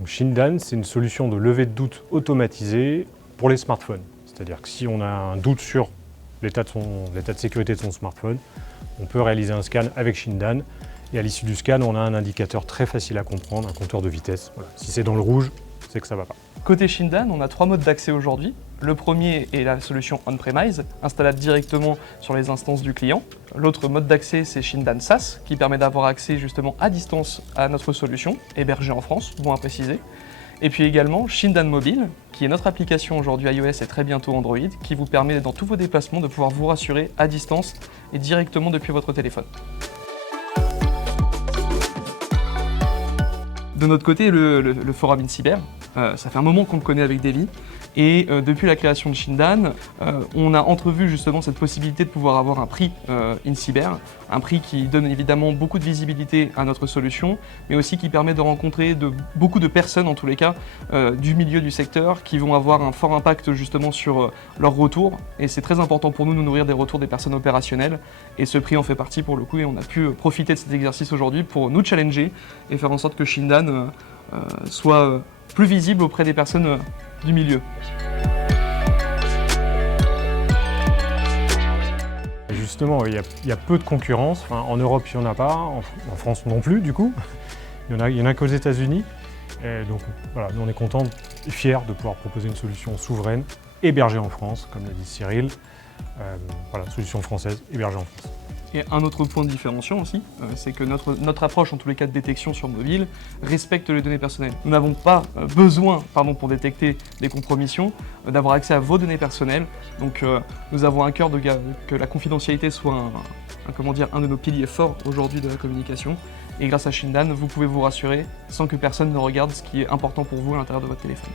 Donc Shindan, c'est une solution de levée de doute automatisée pour les smartphones. C'est-à-dire que si on a un doute sur l'état de sécurité de son smartphone, on peut réaliser un scan avec Shindan. Et à l'issue du scan, on a un indicateur très facile à comprendre, un compteur de vitesse. Voilà. Si c'est dans le rouge, c'est que ça ne va pas. Côté Shindan, on a 3 modes d'accès aujourd'hui. Le premier est la solution on-premise, installable directement sur les instances du client. L'autre mode d'accès, c'est Shindan SaaS, qui permet d'avoir accès justement à distance à notre solution, hébergée en France, bon à préciser. Et puis également Shindan Mobile, qui est notre application aujourd'hui iOS et très bientôt Android, qui vous permet dans tous vos déplacements de pouvoir vous rassurer à distance et directement depuis votre téléphone. De notre côté, le forum InCyber, ça fait un moment qu'on le connaît avec Davy. Et depuis la création de Shindan, on a entrevu justement cette possibilité de pouvoir avoir un prix InCyber, un prix qui donne évidemment beaucoup de visibilité à notre solution, mais aussi qui permet de rencontrer beaucoup de personnes, en tous les cas, du milieu du secteur, qui vont avoir un fort impact justement sur leur retour. Et c'est très important pour nous de nous nourrir des retours des personnes opérationnelles. Et ce prix en fait partie pour le coup, et on a pu profiter de cet exercice aujourd'hui pour nous challenger et faire en sorte que Shindan soit plus visible auprès des personnes du milieu. Justement, il y a peu de concurrence. Enfin, en Europe, il n'y en a pas. En France non plus, du coup. Il y en a qu'aux États-Unis. Donc voilà, nous on est contents et fiers de pouvoir proposer une solution souveraine, hébergée en France, comme l'a dit Cyril. Voilà, solution française, hébergée en France. Et un autre point différenciant aussi, c'est que notre approche, en tous les cas de détection sur mobile, respecte les données personnelles. Nous n'avons pas besoin, pour détecter des compromissions, d'avoir accès à vos données personnelles. Donc nous avons à cœur que la confidentialité soit un de nos piliers forts aujourd'hui de la communication. Et grâce à Shindan, vous pouvez vous rassurer sans que personne ne regarde ce qui est important pour vous à l'intérieur de votre téléphone.